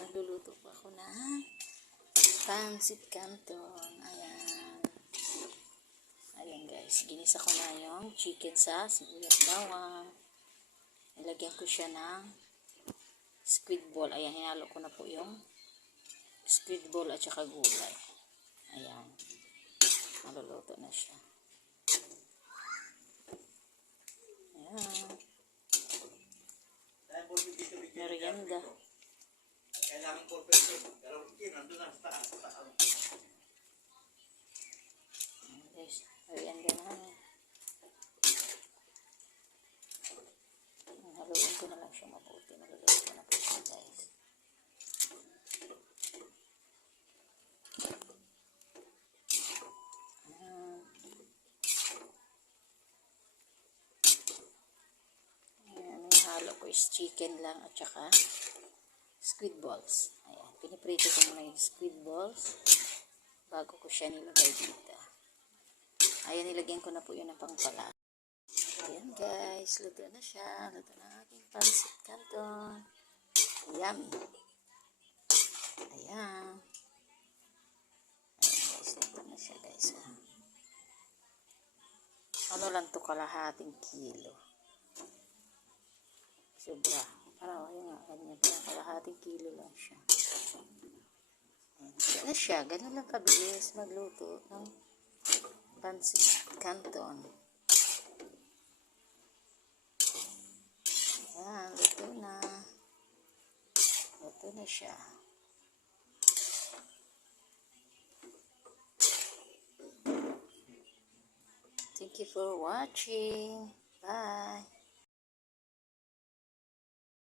Nagluluto po ako ng pancit canton. Ayan. Ayan guys, ginisa ko na yung chicken sa sibuyas bawang. Nilagyan ko siya ng squid ball. Ayan, hinalo ko na po yung squid ball at saka gulay. Ayan. Naluluto na siya. Ayan. Merienda. Kailangan po pero dalawang kilo nandun na sa taas. Guys, merienda na. Haluin ko na lang siya mabuti. Naluluto ko na po siya guys. Ayan, yung halo ko is chicken lang at saka squid balls. Ayan, piniprito ko muna yung squid balls bago ko siya nilagay dito. Ayan, nilagyan ko na po yun ng pangpala. Ayan guys, luto na siya. Luto na aking pancit canton. Yummy. Ayan. Ayan guys, luto na siya guys. Ano lang to, kalahating kilo. Sobra. Parang ayun nga, ganyan. Kalahating kilo lang siya. Ayan. Luto na siya. Ganun lang kabilis magluto ng pancit canton. Ayan, luto na. Luto na siya. Thank you for watching. Bye.